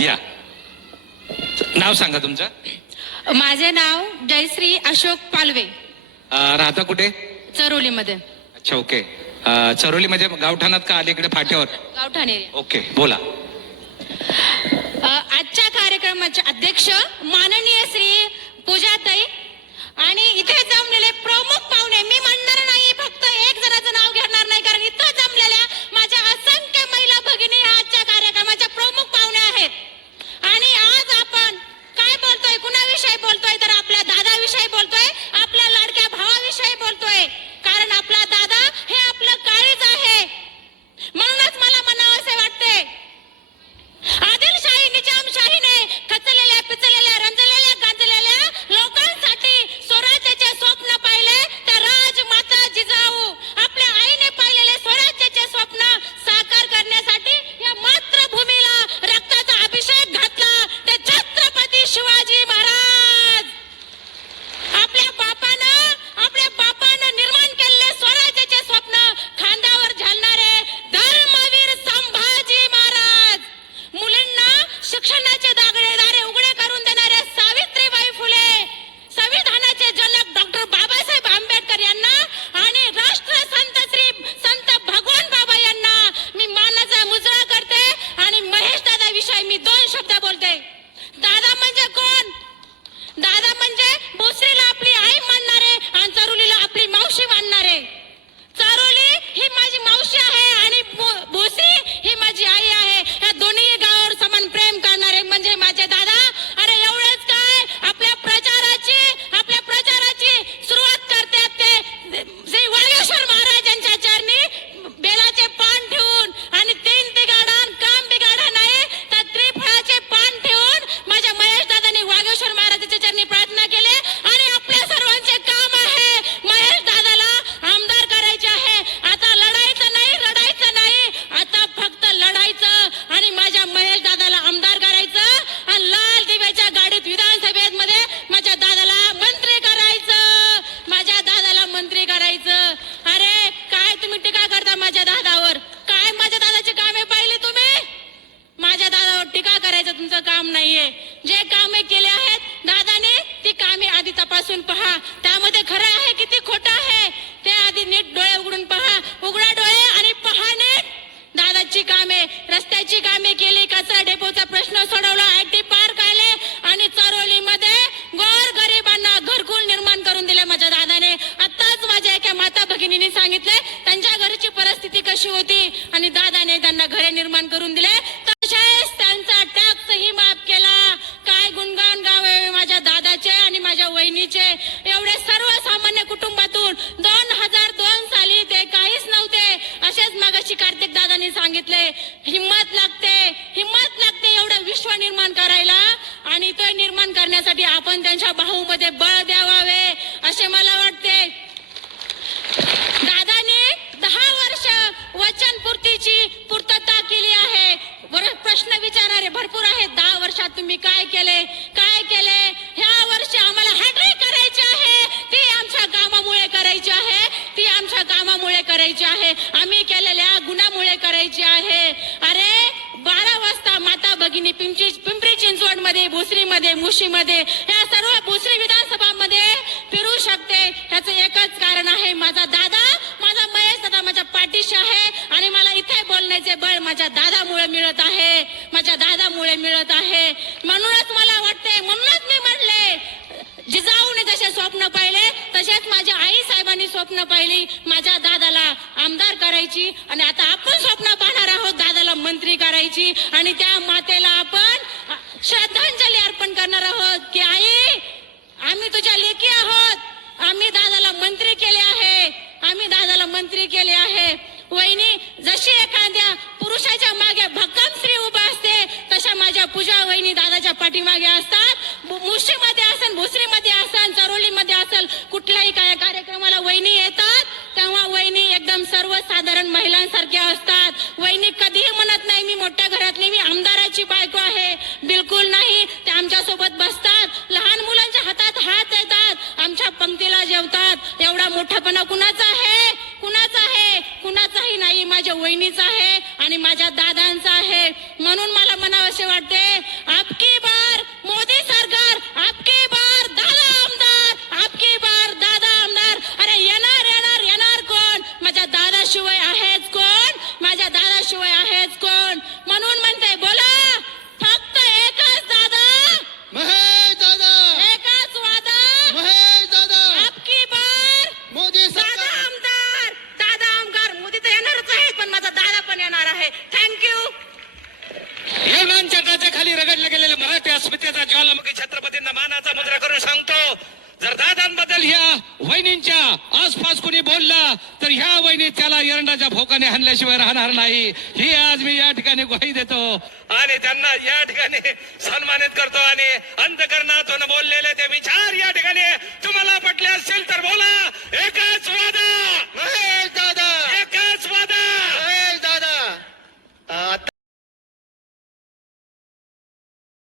या, नाव सांगा तुमचं. माझे नाव जयश्री अशोक पालवे. राहता कुठे? चरोलीमध्ये. अच्छा, ओके. चरोली म्हणजे गावठाणात का अलीकडे फाट्यावर? गावठाण एरिया. ओके, बोला. आजच्या कार्यक्रमाचे अध्यक्ष माननीय श्री पूजाताई आणि इथे जमलेले प्रमुख पाहुणे, मी म्हणणार नाही, फक्त एक जणाचं नाव घेणार नाही, कारण इथं जमलेल्या माझ्या असंख्य महिला भगिनी ह्या आजच्या कार्यक्रमाच्या प्रमुख पाहुणे आहेत. आणि आज आपण काय बोलतोय, कुणाविषयी बोलतोय, तर आपल्या दादाविषयी बोलतोय, आपल्या लाडक्या भावाविषयी बोलतोय. कारण आपला दादा हे आपलं काळीज आहे. म्हणूनच मला म्हणावं असे वाटते, आदिलशाही निजामशाहीने खचलेल्या, पिचलेल्या, रंजलेल्या, गांजलेल्या लोकांसाठी स्वराज्याचे स्वप्न पाहिले. त्या राजमाता जिजाऊ आपल्या आईने पाहिलेले स्वराज्याचे स्वप्न साकार करण्यासाठी या मातृभूमीला रक्ताचा अभिषेक घातला. ते छत्रपती शिवाजी महाराज आपल्या बापानं निर्माण केलेले स्वराज्याचे स्वप्न खांद्यावर झेलणारे धर्मवीर संभाजी महाराज, मुलींना शिक्षणाचे दारे उघडे करून देणारे सावित्रीबाई फुले, संविधानाचे जनक डॉक्टर बाबासाहेब आंबेडकर यांना आणि राष्ट्रसंत श्री संत भगवान बाबा यांना मी मानाचा मुजरा करते. आणि महेश दादा विषयी मी 2 शब्द बोलते. दादा म्हणजे कोण? दादा म्हणजे भोसरीला आपली आई मानणारे आणि चरोलीला आपली मावशी मानणारे. चरोली ही माझी मावशी आहे आणि भोसरी ही माझी आई आहे. या दोन्ही गावावर समान प्रेम करणारे म्हणजे माझे दादा. अरे एवढेच काय, आपल्या प्रचाराची सुरुवात करतात ते श्री वागेश्वर महाराजांच्या चरणी बेलाचे पान ठेवून आणि 3 बिघाडान काम बिघाडा नाही तर त्रिफळाचे पान ठेवून माझ्या महेश दादांनी वागेश्वर महाराजांच्या चरणी प्रार्थना केली. आणि आपल्या सर्वांचे काम आहे महेश दादाला आमदार करायचे आहे. आता लढायचं नाही, आता फक्त लढायचं आणि माझ्या महेश दादाला आमदार करायचं आणि लाल दिव्याच्या गाडीत विधानसभेत मध्ये माझ्या दादाला मंत्री करायचं. अरे काय तुम्ही टीका करता माझ्या दादावर? काय माझ्या दादाची कामे पाहिली तुम्ही? माझ्या दादावर टीका करायचं तुमचं काम नाहीये. जे कामे केले आहेत दादाने ती कामे आधी तपासून पहा, त्यामध्ये खरं आहे किती खोटं आहे ते आधी नीट डोळे उघडून पहा. उघडा डोळे आणि पहा नीट. दादाची कामे, रस्त्याची कामे केली, कचरा डेपोचा प्रश्न सोडवला, आयटी पार्क आले आणि चरोलीमध्ये गोरगरिबांना घरकुल निर्माण करून दिले माझ्या दादाने. आताच माझ्या एका माता भगिनीने सांगितले त्यांच्या घरची परिस्थिती कशी होती आणि दादाने त्यांना घरे निर्माण करून दिले. तसेच त्यांचा टॅक्सही माफ केला. काय गुणगान गावे माझ्या दादाचे आणि माझ्या वहिनीचे. एवढे सर्वसामान्य कुटुंबातून 2002 साली ते काहीच नव्हते. असेच मगाशी कार्तिक दादांनी सांगितले, हिम्मत लागते एवढं विश्व निर्माण करायला. आणि ते निर्माण करण्यासाठी आपण त्यांच्या बाहूमध्ये बळ द्यावावे असे मला वाटते. दादाने 10 वर्ष वचनपूर्तीची पूर्तता केली आहे. प्रश्न विचारणारे भरपूर आहेत. 10 वर्षात तुम्ही काय केले? ह्या वर्षी आम्हाला हॅट्रिक करायची आहे. ती आमच्या कामामुळे करायची आहे. आम्ही केलेल्या गुणामुळे करायची आहे. अरे 12 वाजता माता भगिनी पिंपरी चिंचवड मध्ये, भोसरी मध्ये, मुशी मध्ये, या सर्व भोसरी विधानसभा मध्ये फिरू शकते. ह्याचं एकच कारण आहे, माझा दादा, माझा महेश दादा माझ्या पाठीशी आहे. आणि मला इथे बोलण्याचे बळ माझ्या दादामुळे मिळत आहे. म्हणूनच मला वाटते, म्हणूनच मी म्हणले, जिजाऊने जसे स्वप्न पाहिले तसेच माझ्या आई साहेबांनी स्वप्न पाहिली माझ्या दादाला आमदार करायची. आणि आता आपण स्वप्न पाहणार आहोत दादाला मंत्री करायची. आणि त्या मातेला आपण श्रद्धांजली अर्पण करणार आहोत की आई, आम्ही तुझ्या लेकी आहोत. आम्ही दादाला मंत्री केले आहे. वहिनी, जशी एखाद्या पुरुषाच्या मागे भक्कम स्त्री उभा असते तशा माझ्या पूजा वहिनी दादाच्या पाठीमागे असतात. मुशीमध्ये असेल, भोसरीमध्ये असेल, चरोलीमध्ये असेल, कुठल्याही काय कार्यक्रमाला वहिनी येतात तेव्हा वहिनी एकदम सर्वसाधारण महिलांसारख्या असतात. वहिनी कधीही म्हणत नाही मी मोठ्या घरातली, मी आमदाराची बायको आहे. बिलकुल नाही. ते आमच्या सोबत बसतात, लहान मुलांच्या हातात हात देतात, आमच्या पंक्तीला जेवतात. एवढा मोठापणा कुणाचा आहे? कुणाचाही नाही, माझ्या वहिनीचा आहे आणि माझ्या दादा वाटते आपकी बार मोदी सरकार, आपकी बार दादा आमदार, आपकी बार दादा आमदार. अरे येणार येणार येणार कोण? माझ्या दादाशिवाय आहेच कोण? माझ्या दादाशिवाय आहेच कोण? म्हणून म्हणते बोला फक्त एकच दादा, महेश दादा, एकच वादा, महेश दादा, आपकी बार मोदी दादा सरकार. आमदार, दादा आमदार. मोदी तर येणारच आहे पण माझा दादा पण येणार आहे. थँक्यू. येवनान चटाच्या खाली रगडले गेलेले मराठी अस्मितेचा ज्वालामुखी छत्रपतींना मानाचा मुद्रा करून सांगतो, जर दादांबद्दल ह्या वहिनींच्या आसपास कोणी बोलला तर ह्या वहिनी त्याला एरंडाच्या भोकाने हाणल्याशिवाय राहणार नाही. ही आज मी या ठिकाणी ग्वाही देतो आणि त्यांना या ठिकाणी सन्मानित करतो. आणि अंतकरणातून बोललेले ते विचार या ठिकाणी तुम्हाला पटले असतील तर बोला एकच वादा,